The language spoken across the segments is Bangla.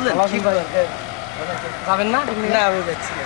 বললেন যাবেন না? না আমি যাচ্ছি না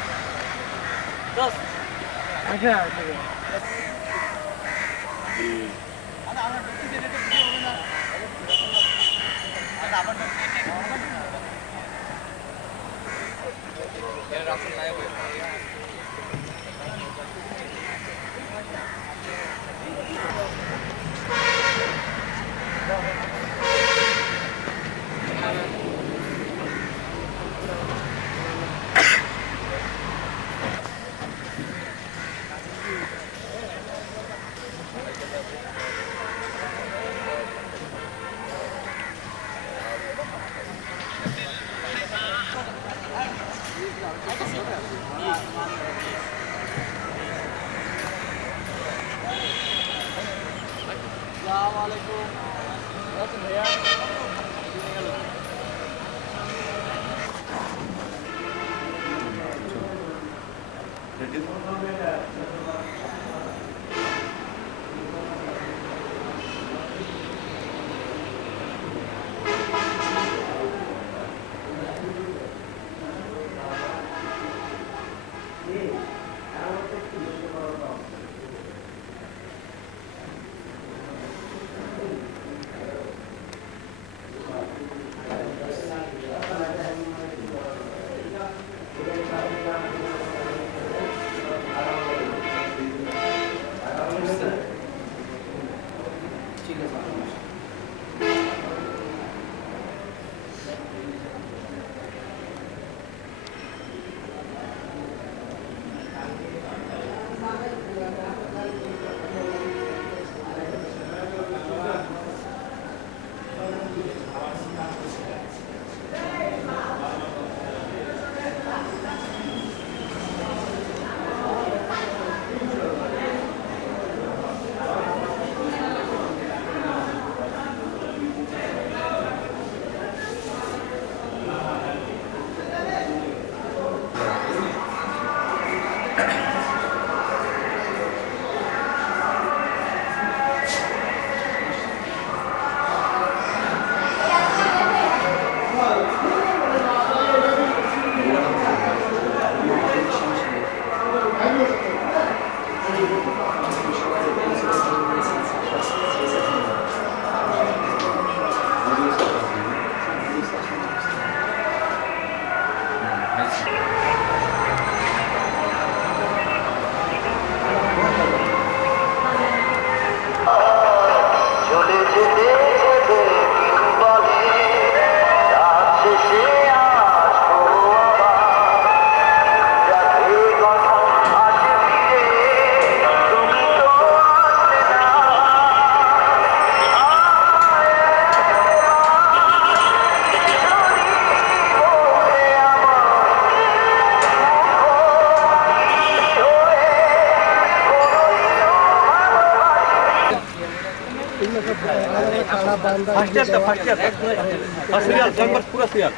ফার্স্ট ইয়ার পুরো সিরিয়াল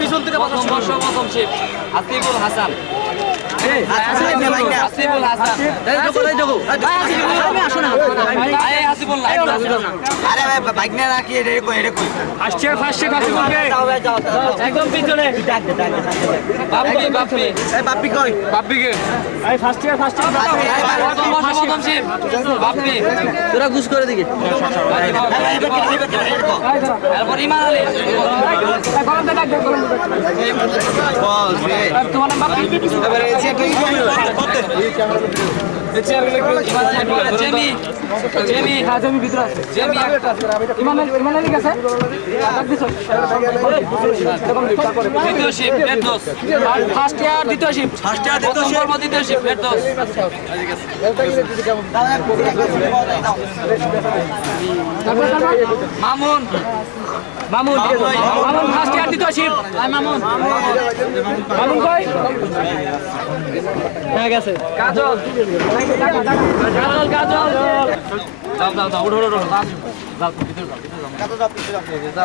পিছন থেকে প্রথম শিপ আসিফুল হাসান আসিফুল হাসান আরে ভাই বাইক না রাখি এটা কই ফার্স্ট একদম পিছনে বাপ্পি কই বাপ্পিকে এই ফার্স্ট ইয়ার প্রথম শিপ বাপ্পি তোরা গুছ করে দিকে এরপর ইমান আলী তোমার নাম বাপ্পি জেমি জেমি হ্যাঁ জেমি ভিতরে আছে জেমি একটা ইমান আলী গেছে দ্বিতীয় শিপ ফেরদৌস ফার্স্ট ইয়ার দ্বিতীয় শিপ দ্বিতীয় শিপ ফেরদৌস মামুন মামুন মামুন ফার্স্ট ইয়ার দ্বিতীয় শিপ মামুন মামুন কই হ্যাঁ গেছে কাজল কাজল যাও উঠো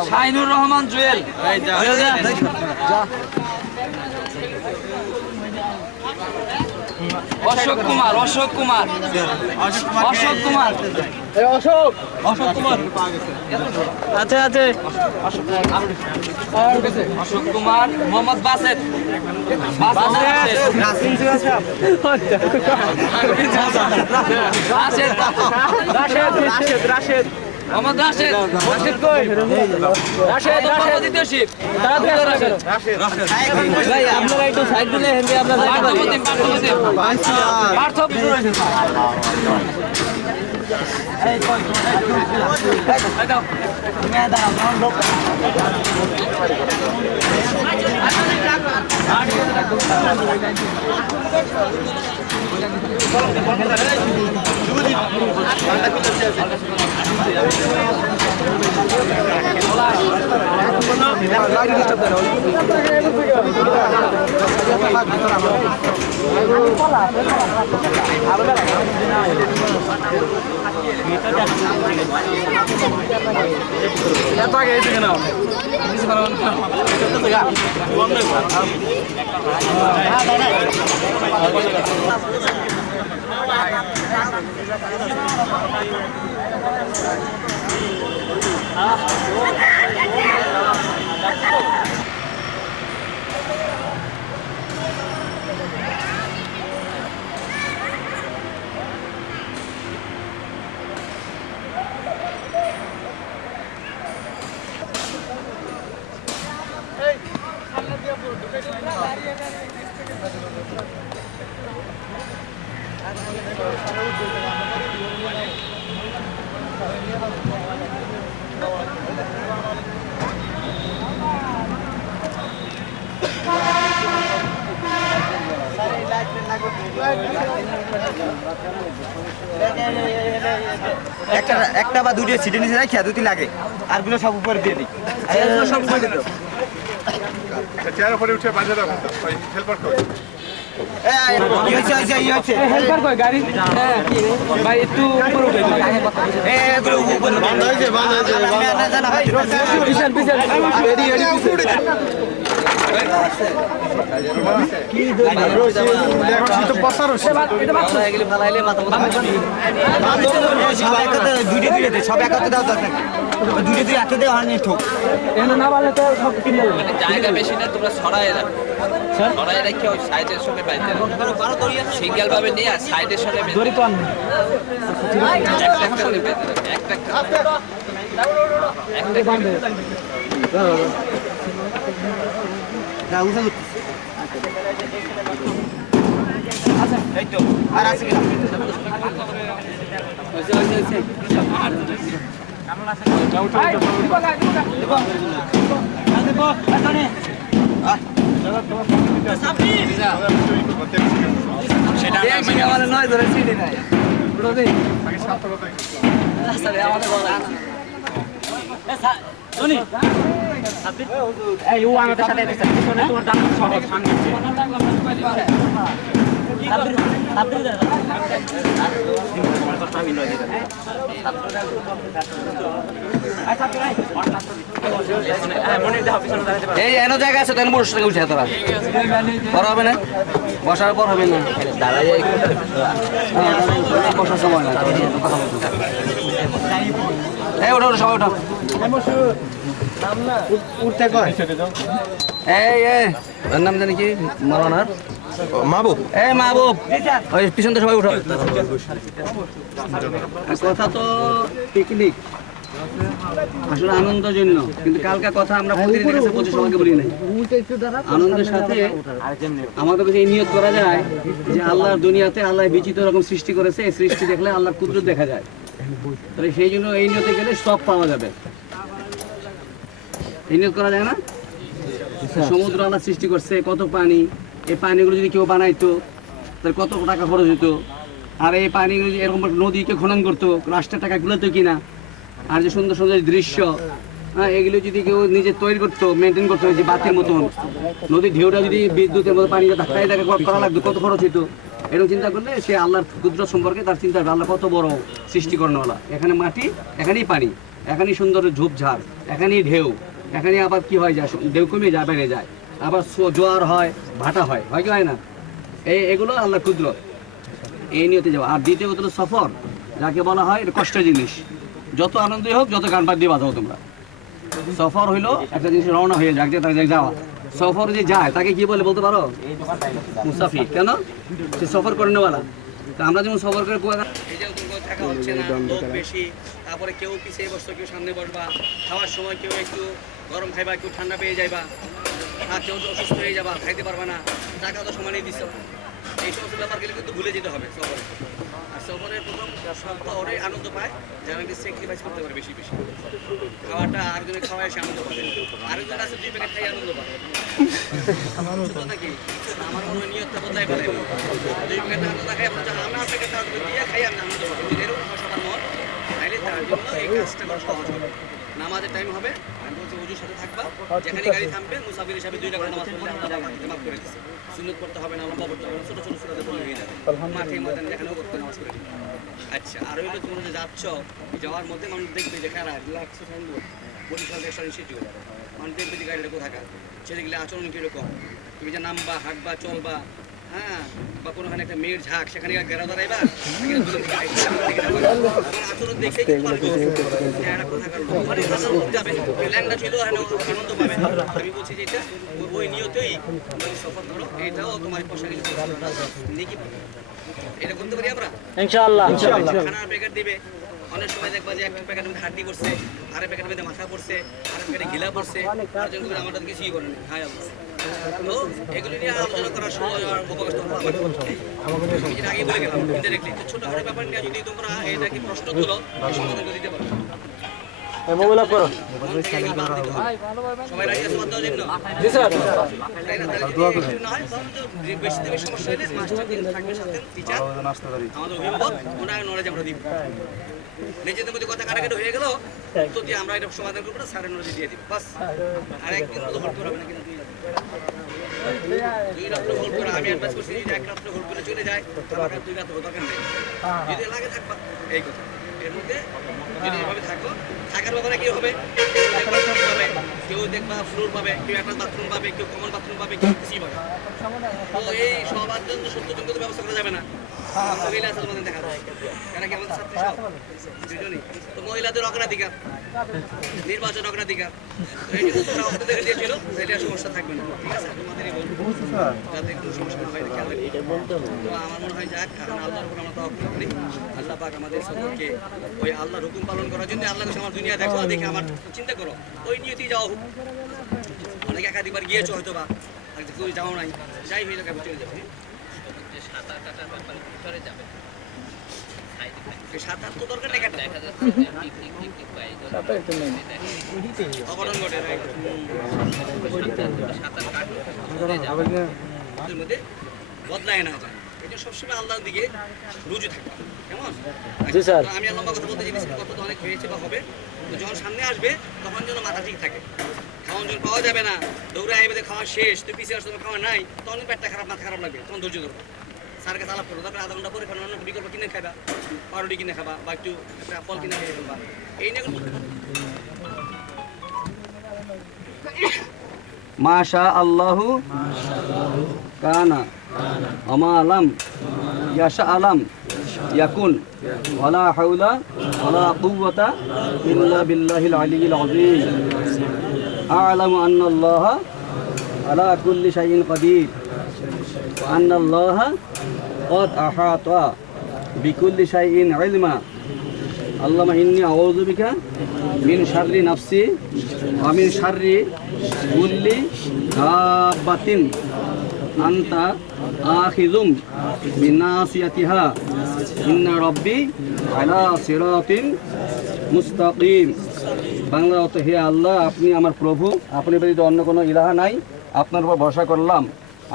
শাহিনুর রহমান জুয়েল অশোক কুমার অশোক কুমার অশোক কুমার অশোক কুমার আছে আছে অশোক কুমার মোহাম্মদ বাসেদ রাশেদ মোহাম্মদ রাশেদ রাশেদ কই রাশেদ দ্বিতীয় শিপ ভাই আপনারা একটু সাইড দিলে হেঁটে আপনারা পার্থ এত আগে এসে কেন একটা বা দুটো সিটে নিচে রাখি দুটি লাগে আর গুলো সব উপরে দিয়ে দিই সব উপরে দিল চেয়ার উপরে উঠে বাঁধে দাও হেল্পার কর হেল্পার কই গাড়ি ভাই একটু উপরে উঠে পিছন পিছন সব একাতে দাও দরকার দুটো দুই হাতে দেওয়া হয়নি ঠোক না পারলে তো সব কিনে জায়গা বেশি না তোমরা ছড়াই রাখো ছড়াই রেখে ওই সাইডের সঙ্গে বাইতে সিঙ্গেল ভাবে নিয়ে সাইডের সঙ্গে দড়ি পান একটা করে বেঁধে রাখো, একটা বাঁধে এই তো আর আছে কিনা নয় ধরে সিটে নাই এই ও আমাদের সাথে পিছনে তোমার ডান সহজ সামনে এই এনো জায়গা আছে তেন বসে উঠে তোরা করা হবে না বসার পর হবে না দাঁড়াই বসার সময় না কথা বলতে এই ওঠো ওঠো সবাই ওঠো উঠতে কয় এই ওর নাম জানি কি মালানার মাহবুব এই মাহবুব ওই পিছন থেকে সবাই উঠো কথা তো পিকনিক আসলে আনন্দের জন্য কিন্তু কালকে কথা আমরা প্রতিদিনের কাছে বলছি সবাইকে বলি নাই আনন্দের সাথে আমাদের কাছে এই নিয়ত করা যায় যে আল্লাহর দুনিয়াতে আল্লাহ বিচিত্র রকম সৃষ্টি করেছে এই সৃষ্টি দেখলে আল্লাহর কুদরত দেখা যায় তাহলে সেই জন্য এই নিয়তে গেলে সব পাওয়া যাবে এই নিয়ত করা যায় না সমুদ্র আল্লাহ সৃষ্টি করছে কত পানি এই পানিগুলো যদি কেউ বানাইতো তাহলে কত টাকা খরচ হতো আর এই পানিগুলো যদি এরকম নদীকে খনন করতো রাষ্ট্রের টাকা গুলোতো কিনা আর যে সুন্দর সুন্দর দৃশ্য হ্যাঁ এগুলো যদি কেউ নিজে তৈরি করতো মেনটেন করতো যে বাতির মতন নদীর ঢেউটা যদি বিদ্যুতের মতো পানি ধাক্কায় টাকা করা লাগতো কত খরচ হতো এরকম চিন্তা করলে সে আল্লাহর কুদরত সম্পর্কে তার চিন্তা হবে আল্লাহ কত বড় সৃষ্টি করেনওয়ালা এখানে মাটি এখানেই পানি এখানেই সুন্দর ঝোপঝাড় এখানেই ঢেউ এখানে আবার কি হয় যায় ঢেউ কমে যায় বেড়ে যায় আবার জোয়ার হয় ভাটা হয় কি হয় না এগুলো আল্লাহর কুদরত এই নিয়তে যাবো। আর দ্বিতীয় কথা হলো সফর, যাকে বলা হয় এটা কষ্টের জিনিস। যত আনন্দই হোক, যত গান বাদ দিয়ে বাজাও তোমরা। সফর হইলো একটা জিনিস রওনা হয়ে যাক, যে তার যাওয়া। সফর যে যায় তাকে কি বলে বলতে পারো? মুসাফির। কেন? সে সফর করেনওয়ালা। তা আমরা যেমন সফর করে এই যে থাকা হচ্ছে না, লোক বেশি, তারপরে কেউ পিছিয়ে বসতো, কেউ সামনে বসবা, খাওয়ার সময় কেউ একটু গরম খাইবা, কেউ ঠান্ডা পেয়ে যাইবা, আর কেউ অসুস্থ হয়ে যাবা, খাইতে পারবা না, টাকা তো সমানই দিচ্ছ। এই সমস্ত ব্যাপারগুলো কিন্তু ভুলে যেতে হবে সফরে। আর সফরের প্রথম ওরে আনন্দ পায় যারা একটু স্যাক্রিফাইস করতে পারে বেশি বেশি। খাওয়াটা আরেকজনের খাওয়ায় সে আনন্দ পাবে, আরেকজন আছে 2 প্যাকেট খাই আনন্দ পাবে নাকি? আমার মনে হয় নিয়তটা বদলাই ফেলে, 2 প্যাকেট আনন্দ খাই আমরা প্যাকেট দিয়ে খাই আমি আনন্দ পাবো। এরকম সবার মত তাইলে তার জন্য এই কাজটা করা সহজ হবে। নামাজের টাইম হবে, আমি বলছি উজুর সাথে থাকবা, যেখানে গাড়ি থামবে মুসাফির হিসাবে 2 রাকাত নামাজ পড়লে আল্লাহ মাফ করে দিচ্ছে। সুন্নত করতে হবে না, লম্বা করতে হবে না, ছোট ছোট সূরাতে পড়লে হয়ে যাবে। মাঠে ময়দানে যেখানেও করতে নামাজ পড়ে দিবে। আচ্ছা, আর হইলো তোমরা যে যাচ্ছ, যাওয়ার মধ্যে মানুষ দেখবে যে খারাপ লাগছে সাইনবোর্ড বরিশাল রেস্টার ইনস্টিটিউট, মানুষ দেখবে যে গাড়িটা কোথাকার, ছেলেগুলো আচরণ কীরকম, তুমি যে নামবা, হাঁটবা, চলবা, হ্যাঁ, বা কোনোখানে একটা মেয়ের ঝাঁক, সেখানে গেরা দাঁড়াইবা, আচরণ দেখে যাবে, ল্যাংটা ছিল আনন্দ পাবে। আমি বলছি যে এটা ওই নিয়তেই সফর করো, এটাও তোমার পোশাক নেকি পাবে। এটা করতে পারি আমরা ইনশাআল্লাহ। খানার প্যাকেট দিবে, অনেক সময় দেখবা যে একটা প্যাকেটের মধ্যে হাড্ডি পড়ছে, আরেক প্যাকেটের মধ্যে মাথা পড়ছে, আরেক প্যাকেটে গিলা পড়ছে, আরেকজন করে আমাদের কিছুই করেন হাই আল্লাহ। তো এগুলি নিয়ে আলোচনা করার সময় অবকাশ আগে বলে গেলাম ইনডাইরেক্টলি। তো ছোটখাটো ব্যাপার নিয়ে যদি তোমরা এটাকে প্রশ্ন তুলো, সমাধান করে দিতে পারো। সবাই রাজি আছে বাদ দেওয়ার জন্য? জি স্যার। তাই না? তাহলে যদি না হয় বেশি থেকে সমস্যা হলে মাস্টার থাকবে সাথে, টিচার, আমাদের অভিভাবক, ওনার নলেজ আমরা দিব। নিজেদের মধ্যে কথা কাটাকাটি হয়ে গেল, তো দিয়ে আমরা এটা সমাধান করবো না, স্যারের নলেজ দিয়ে দিব বাস। আর একদিন তো হোল্ড করা হবে না, কিন্তু 2 রাত্রে হোল্ড করে আমি অ্যাডভাইস করছি যে 1 রাত্রে হোল্ড করে চলে যায়, আমাকে 2 রাত্রে দরকার নেই, যদি লাগে থাকবা। এই কথা এর মধ্যে যদি এভাবে থাকো, থাকার ব্যাপারে কি হবে, কেউ দেখবা ফ্লোর পাবে, কেউ একটা বাথরুম পাবে, কেউ কমন বাথরুম পাবে, কেউ কিছুই পাবে। তো এই সবার জন্য 70 জন কিন্তু ব্যবস্থা করা যাবে না। মহিলা আছে তোমাদের দেখা যায়, এরা কি আমাদের ছাত্রী সব দুজনই? তো মহিলাদের অগ্রাধিকার, নির্বাচন অগ্রাধিকার, এই জন্য তোমরা অর্থ দেখে দিয়েছিল, এটা সমস্যা থাকবে না। ঠিক আছে, তোমাদেরই বলবো যাতে একটু সমস্যা না হয়, খেয়াল রাখি। তো আমার মনে হয় যাক, কারণ আল্লাহর উপর আমরা তাওয়াক্কুল করি। আল্লাহ পাক আমাদের সকলকে ওই আল্লাহর হুকুম পালন করার জন্য, আল্লাহকে আমার দুনিয়া দেখো, দেখে আমার চিন্তা করো, ওই নিয়তেই যাওয়া হোক। অনেক একাধিকবার গিয়েছো হয়তো, বা কেউ যাও নাই, যাই হয়ে যাক, আমি চলে যাবো। সাঁতার কাটার ব্যাপারে ভিতরে যাবে, সাঁতার তো দরকার নেই, কাটা দেখা যাচ্ছে যে টিক পাই অবরণ ঘটে, সাঁতার কাটবে ওদের মধ্যে বদলায় না যায়। এটা সবসময় আল্লাহর দিকে রুজু থাকবে, কেমন? জি স্যার। আমি আর লম্বা কথা বলতে জিনিস কত তো অনেক হয়েছে বা হবে, তো যখন সামনে আসবে তখন যেন মাথা ঠিক থাকে। খাওয়ান যখন পাওয়া যাবে না, দৌড়ে আইবে, খাওয়া শেষ, তুই পিছিয়ে আসতে খাওয়া নাই, তখন পেটটা খারাপ, মাথা খারাপ লাগবে, তখন ধৈর্য ধরবো, স্যারকে আলাপ করবো, তারপরে আধা ঘন্টা পরে অন্য বিকল্প কিনে খাবা, পাউরুটি কিনে খাবা, বা একটু ফল কিনে খেয়ে ফেলবা, এই নিয়ে বলতে পারবো। মাশা আল্লাহু কানা আমা আলাম ইয়াশা আলাম ইয়াকুন ওয়ালা হাওলা ওয়ালা কুওয়াতা ইল্লা বিল্লাহিল আলিয়্যিল আযীম আ'লামু আন্নাল্লাহা আলা কুল্লি শাইইন কাদির ওয়া আন্নাল্লাহা ক্বাদ আহাতা বিকুল্লি শাইইন ইলমা আল্লাহুম্মা ইন্নী আউযু বিকা মিন শাররি নাফসি ওয়া মিন শাররি কুল্লি দাব্বাতিন আনতা আখিযুম বিনাসিয়াতিহা ইন্না রাব্বি আলা সিরাতিন মুস্তাকিম। বাংলা অর্থ: হে আল্লাহ, আপনি আমার প্রভু, আপনি ব্যতীত অন্য কোনো ইলাহা নাই, আপনার উপর ভরসা করলাম,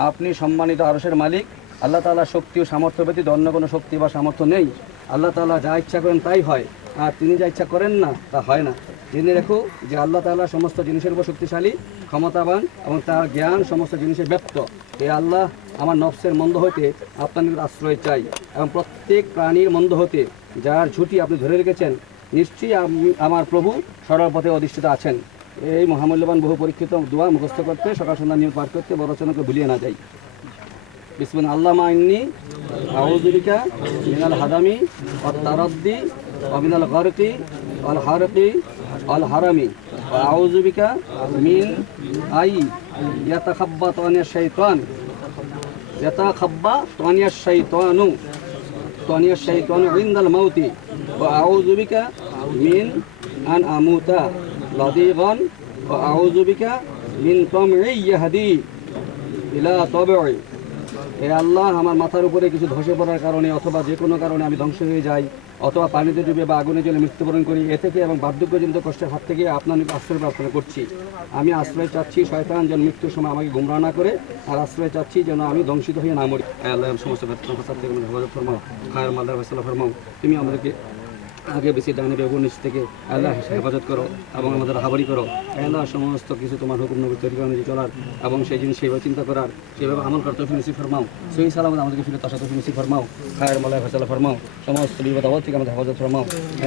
আপনি সম্মানিত আরশের মালিক। আল্লাহ তাআলা শক্তি ও সামর্থ্য ব্যতীত অন্য কোনো শক্তি বা সামর্থ্য নেই। আল্লাহ তাআলা যা ইচ্ছা করেন তাই হয়, আর তিনি যা ইচ্ছা করেন না তা হয় না। জেনে রেখো যে আল্লাহ তাআলা সমস্ত জিনিসের উপর শক্তিশালী, ক্ষমতাবান এবং তার জ্ঞান সমস্ত জিনিসে ব্যপ্ত। হে আল্লাহ, আমার নফসের মন্দ হতে আপনার নিকট আশ্রয় চাই, এবং প্রত্যেক প্রাণীর মন্দ হতে যার ঝুঁটি আপনি ধরে রেখেছেন, নিশ্চয়ই আমার প্রভু সরল পথে অধিষ্ঠিত আছেন। এই মহামূল্যবান বহু পরীক্ষিত দোয়া মুখস্থ করতে, সকাল সন্ধ্যা নিয়ম পাঠ করতে, বড় রচনাকে ভুলিয়ে না যাই। বিসমিল্লাহ আল্লাহুম্মা ইন্নী আউযু বিকা মিনাল হাদামি ওয়াত তারাদ্দি ওয়া মিনাল গারকি ওয়াল হারকি ওয়াল হারামি ওয়া আউযু বিকা মিন আই ইয়াতাখাব্বাতানি শাইতান শাইতানু ইনদাল মাউতি ওয়া আউযু বিকা মিন আন আমুতা লাদিগান ওয়া আউযু বিকা মিন তামঈ ইয়াহদি ইলা তাবঈ। হে আল্লাহ, আমার মাথার উপরে কিছু ধসে পড়ার কারণে অথবা যে কোনো কারণে আমি ধ্বংস হয়ে যাই অথবা পানিতে ডুবে বা আগুনে জ্বলে মৃত্যুবরণ করি, এ থেকে এবং বার্ধক্যজনিত কষ্টের হাত থেকে আপনার নিকট আশ্রয় প্রার্থনা করছি। আমি আশ্রয় চাচ্ছি শয়তান যেন মৃত্যুর সময় আমাকে গুমরাহ না করে, আর আশ্রয় চাচ্ছি যেন আমি ধ্বংসিত হয়ে না মরি। হে আল্লাহ, সমস্ত ব্যর্থতা থেকে আমাদের হেফাজত ফরমাও, খায়ের মালদার ফয়সালা ফরমাও। তুমি আমাদেরকে আগে বেশি ডানে বেগুন নিচ থেকে আল্লাহ হেফাজত করো এবং আমাদের হাবারি করো। আল্লাহ, সমস্ত কিছু তোমার হুকুম নবী তরিকা অনুযায়ী চলার এবং সেই জিনিস সেইভাবে চিন্তা করার, সেভাবে আমল করতে নসিব ফরমাও। সহি সালামত আমাদেরকে ফিরে তার সাথে নসিব ফরমাও, খায়ের মালায় ফয়সালা ফরমাও। সমস্ত বিপদ আপদ থেকে আমাদের হেফাজত ফরমাও।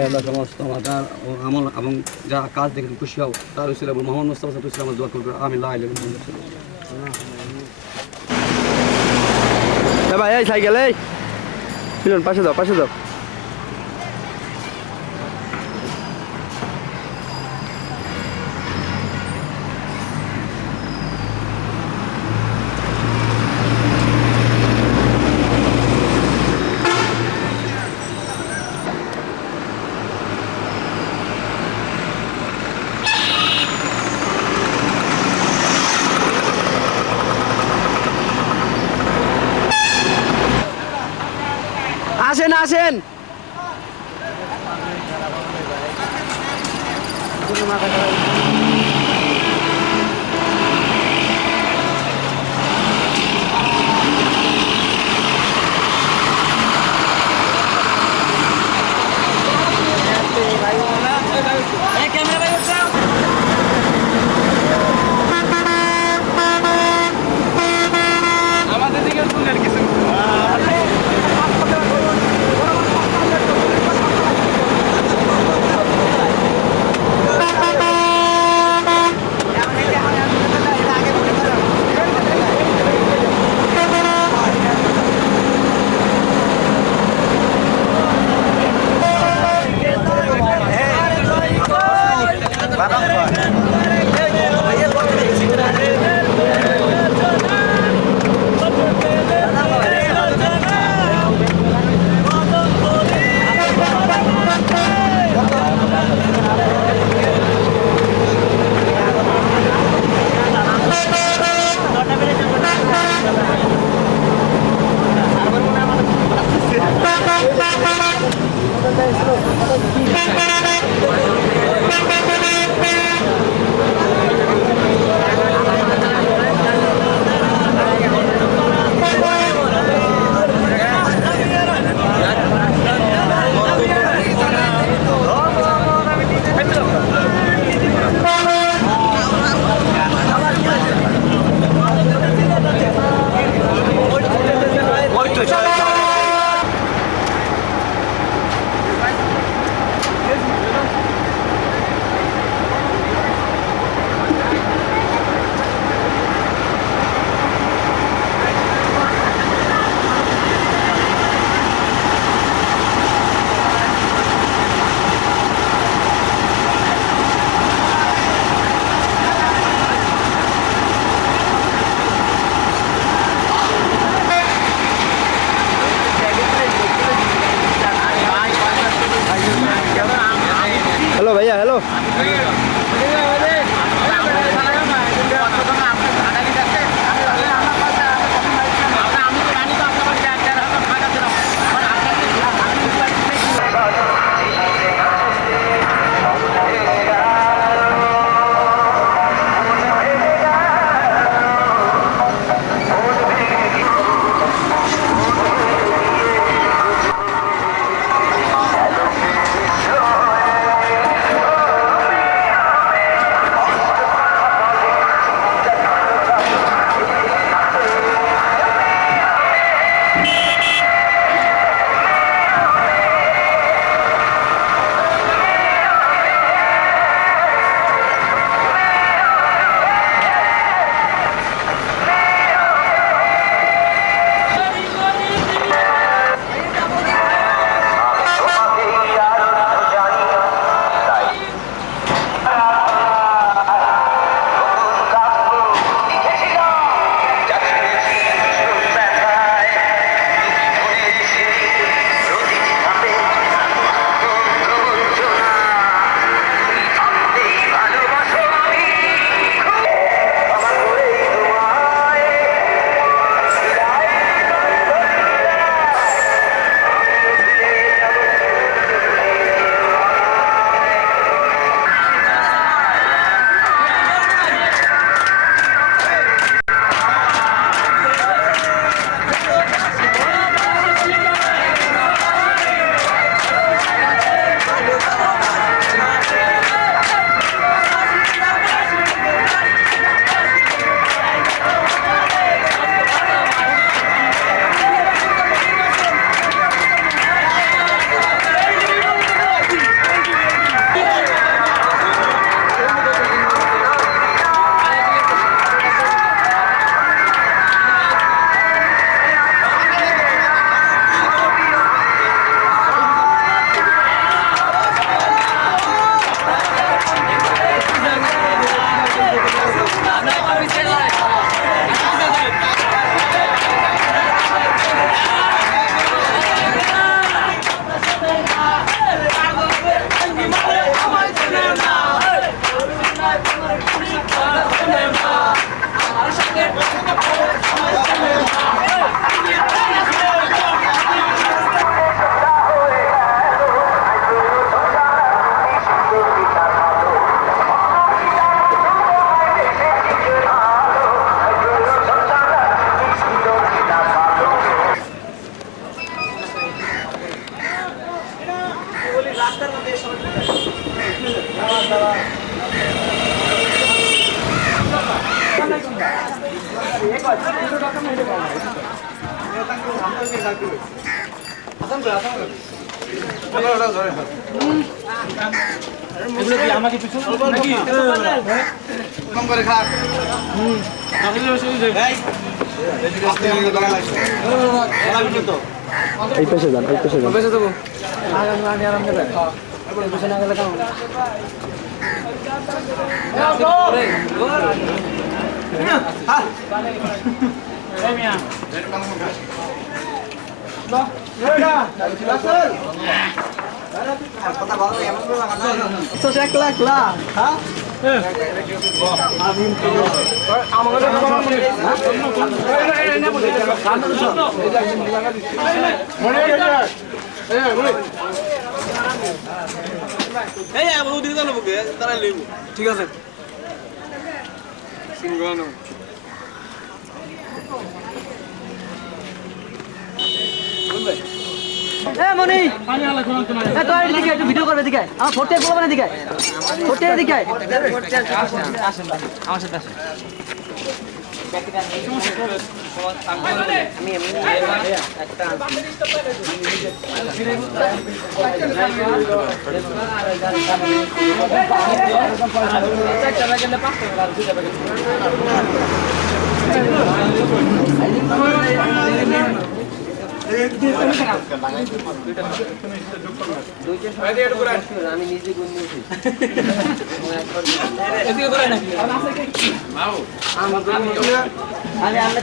আল্লাহ, সমস্ত আমাদের আমল এবং যা কাজ দেখে খুশি হও তার উসিলা মোহাম্মদ মুস্তাফা সাল্লাল্লাহু আলাইহি ওয়াসাল্লাম দোয়া করবে। আমিন। লা ইলাহা ইল্লাল্লাহ। ভাই এই সাইকেল এই মিলন পাশে দাও, পাশে দাও। আসেন আসেন। আমাদের দিকে শুনে কিছু হ্যালো ভাইয়া, হ্যালো। এই পাশে যান এই পাশে যান ঠিক আছে মনি তো এদিকে একটু ভিডিও করবে এদিকে আমার ফোর্টে বলবেন এদিকে ফোর্টে এদিকে আসেন আমার সাথে আসেন আমি নিজে গুণ নিয়েছি আমি আমরা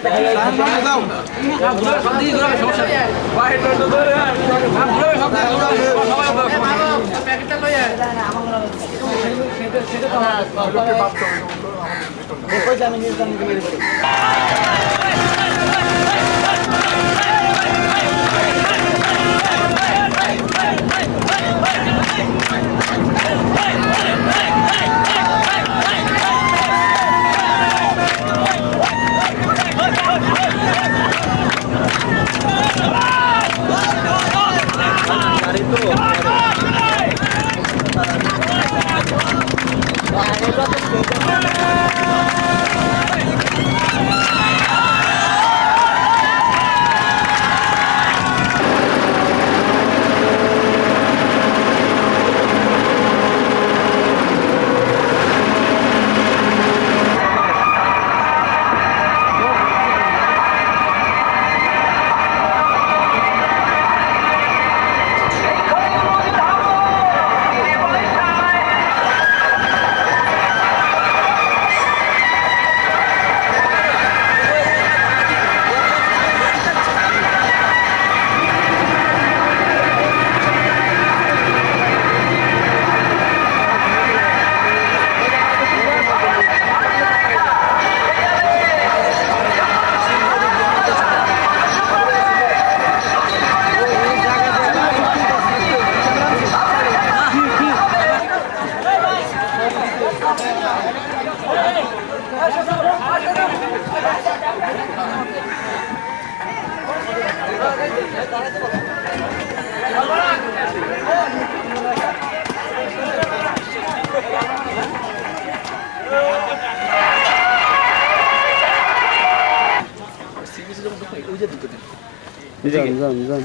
যান যান যান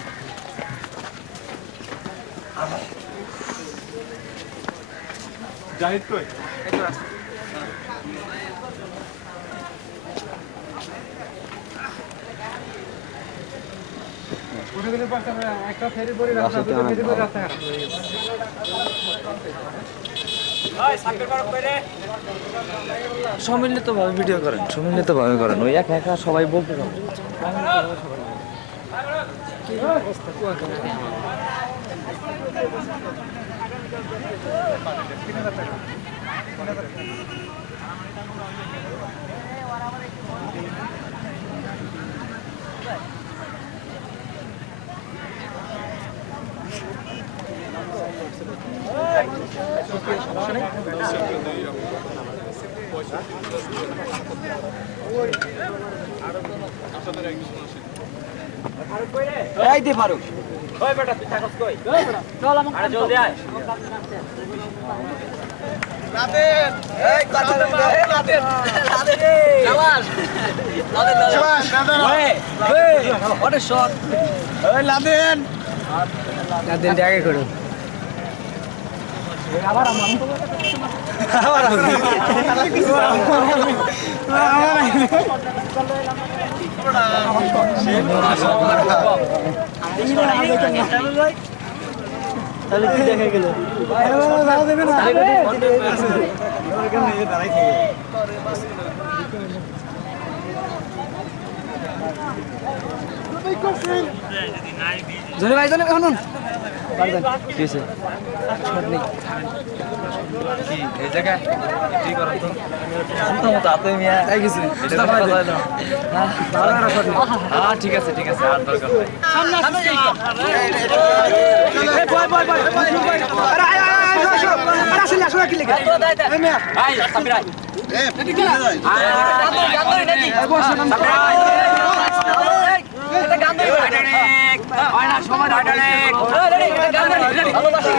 জাহিদ কই সম্মিলিতভাবে ভিডিও করেন সম্মিলিতভাবে করেন ওই একা একা সবাই বলতে পারবে এই দে ফারুক চল আমার জলদি আয় তাহলে কি দেখা গেল জনে ভাই জনে শুনুন কি হয়েছে কি এই জায়গায় কি করো তো মতো আপনি মিয়া তাই গেছে এটা কথা হলো হ্যাঁ ঠিক আছে আর দরকার নাই সামনে বয় বয় বয় আরে আয় আসো আসলে আসো কি লেগে এই মিয়া আয় সাবির আয় এই কি গান ধরে নাকি বসো না এটা গান ধরে হয় না সময় ডাইরেক্ট এটা গান ধরে ভালোবাসি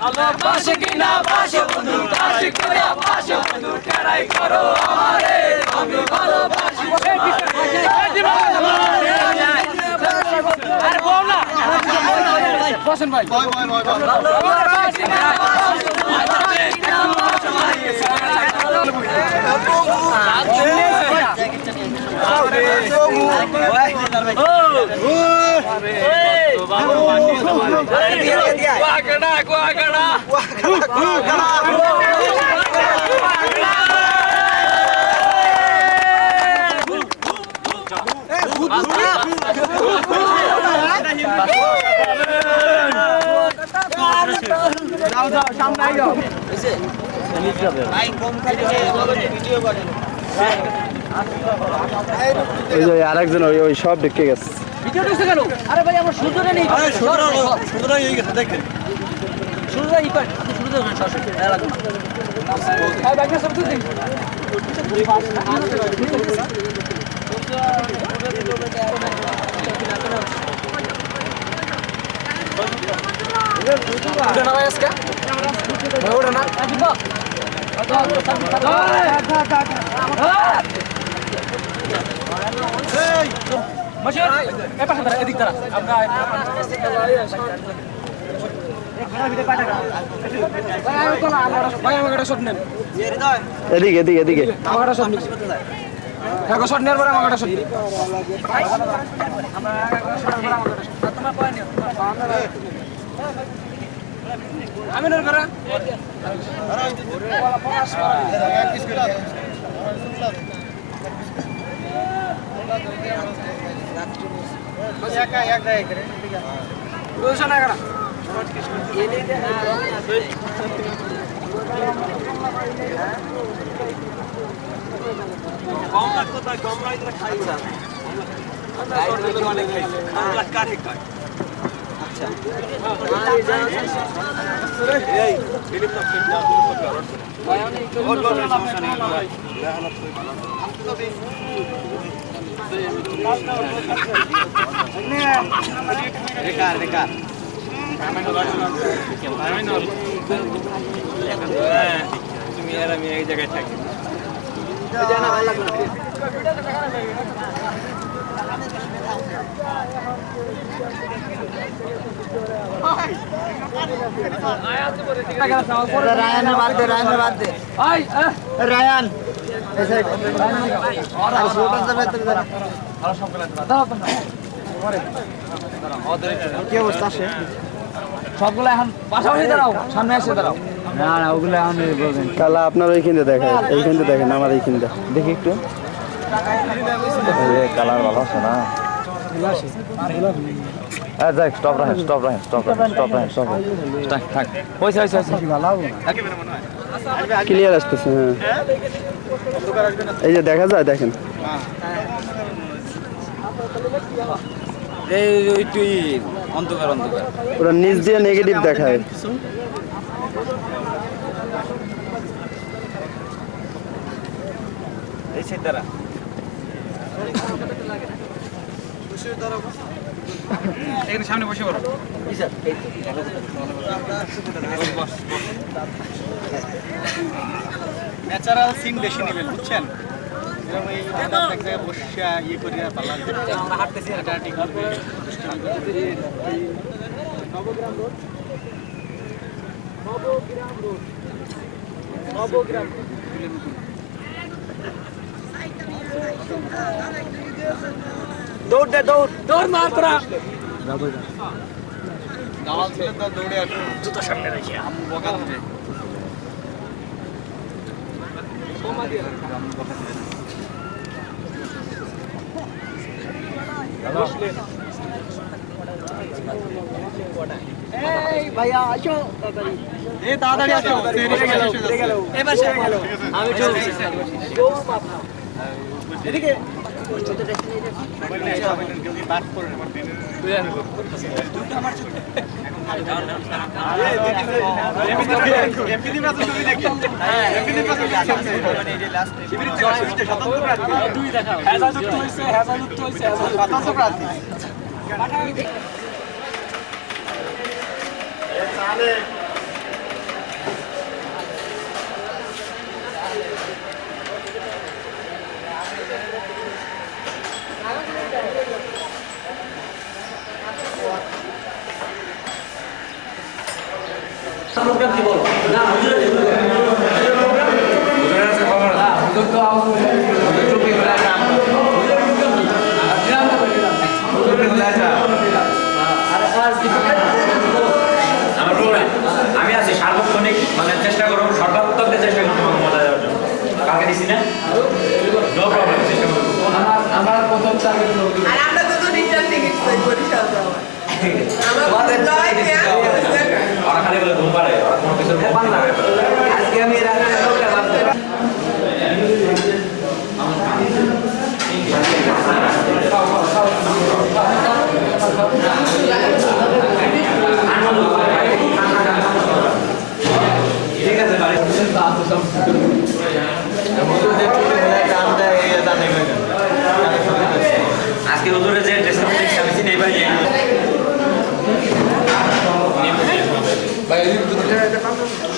আল্লাহ পাশে কিনা পাশে বন্ধু পাশে কিনা পাশে বন্ধু ট্রাই করো আমারে আমি ভালোবাসি আরে বল না বসেন ভাই ওই যে আরেকজন ওই সব ঢুকে গেছে ভিডিও দিছে কেন আরে ভাই আমার সূর্যটা নেই আরে সূর্যটা এই গেছে দেখেন সূর্যটা এই পার আপনি সূর্য দেখেন সরাসরি এ লাগবে এই ব্যাগটা সব তুই দিন উড়ে না ভাই আজকে উড়ে না মশিউর এই পাশে দাঁড়া এদিক দাঁড়া আমরা এদিকে এদিকে এদিকে আমাকে শট নিচ্ছি হ্যাঁ শট নেওয়ার পরে আমাকে শট আমি নর করা তুমি আর আমি এক জায়গায় থাকি রায়ানের বাদ দে রায়ান কি অবস্থা আছে সবগুলো এখন পাশাপাশি দাঁড়াও সামনে এসে দাঁড়াও না না ওগুলো এখন বলবেন তাহলে আপনার ওইখানটা দেখেন এইখানটা দেখেন আমার এইখানটা দেখি একটু কালার ভালো আছে না যাক স্টপ রাখেন থাক পয়সা ক্লিয়ার আসতেছে হ্যাঁ এই যে দেখা যায় দেখেন এই ওইটুই অন্ধকার ওরা নিচ দিয়ে নেগেটিভ দেখায় এই সাইড দ্বারা এখানে সামনে বসে পড়ো। ন্যাচারাল সিন বেশি নেবেন বুঝছেন, এরকম এই এক জায়গায় বসে ইয়ে করিয়া পাল্লা আমরা হাঁটতেছি এটা ঠিক করবে। নবগ্রাম রোড, নবগ্রাম রোড, নবগ্রাম দৌড় দে, দৌড় দৌড় মার তোরা। গাওয়াল ছিল তো দৌড়ে আসো, জুতো সামনে রেখে বকা দিবে। সোমা দিয়ে বকা দিবে। এই ভাইয়া আসো তাড়াতাড়ি, এই তাড়াতাড়ি আসো, ফেরে গেল এবার সে গেল। আমি চলছি এদিকে আমি আছি সার্বক্ষণিক মানে চেষ্টা করব, সর্বাত্মক চেষ্টা করতে মজা দেওয়ার জন্য। কালকে দিছি না, নো প্রবলেম, চেষ্টা করব। আমার প্রথম টার্গেট হলো আর আমরা তো রিটার্ন টিকিট চাই বরিশাল যাওয়ার। আমরা লয় দিয়া ওরা খালি বলে ঘুম পারে, ওরা কোনো কিছু আজকে আমি রাতে ঠিক আছে বাড়ি আজকে ওদের যে ড্রেস আপ দেখছি আমি চিনি ভাই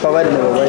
সবাই নেবো ভাই।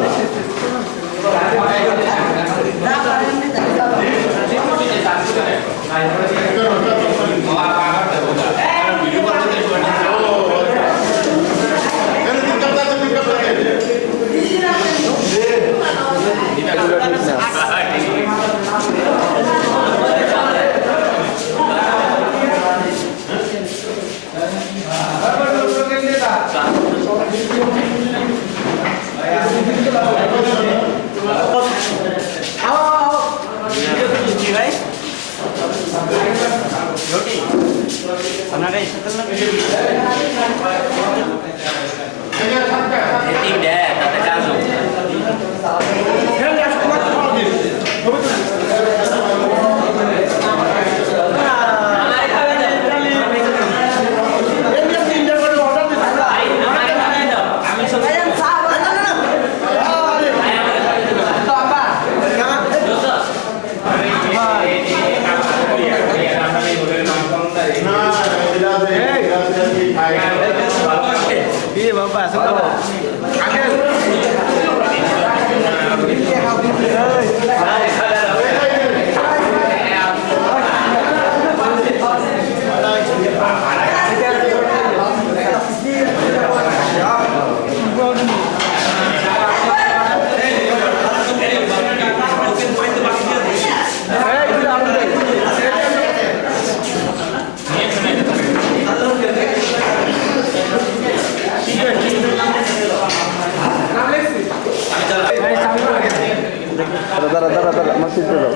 দাঁড়া দাঁড়া দাঁড়া, আমার সিটে দাও।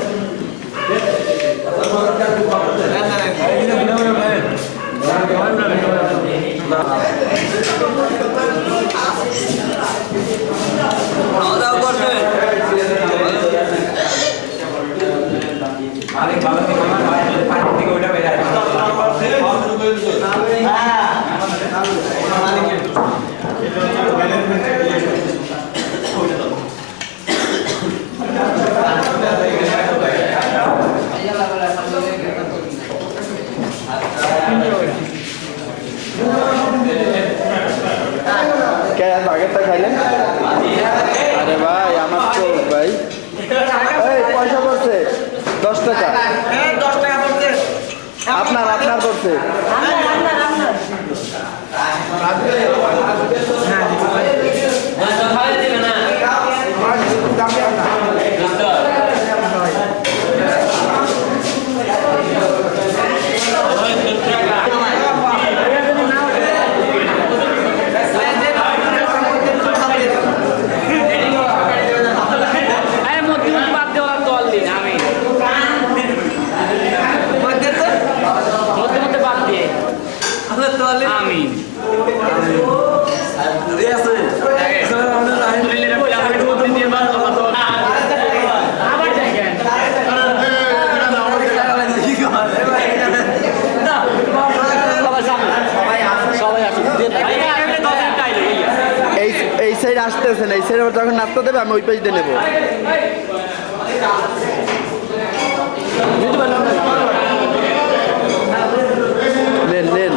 প্যাকেটটা খাইলেন? আরে ভাই আমার তো ভাই এই পয়সা পড়ছে 10 টাকা। আপনার পড়ছে। এই সাইড আসতেছেন, এই সাইড যখন নাস্তা দেবে আমি ওই পাশ দিয়ে নেবো। নেন নেন।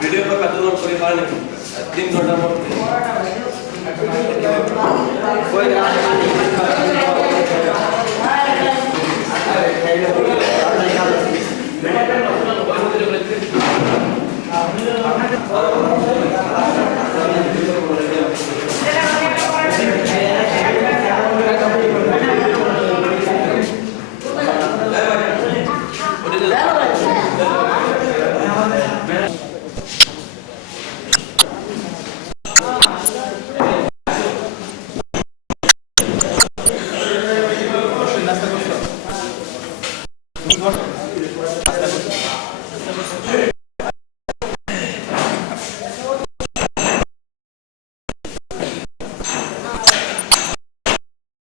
ভিডিও কত দূর করে পারেন 3 ঘন্টার মধ্যে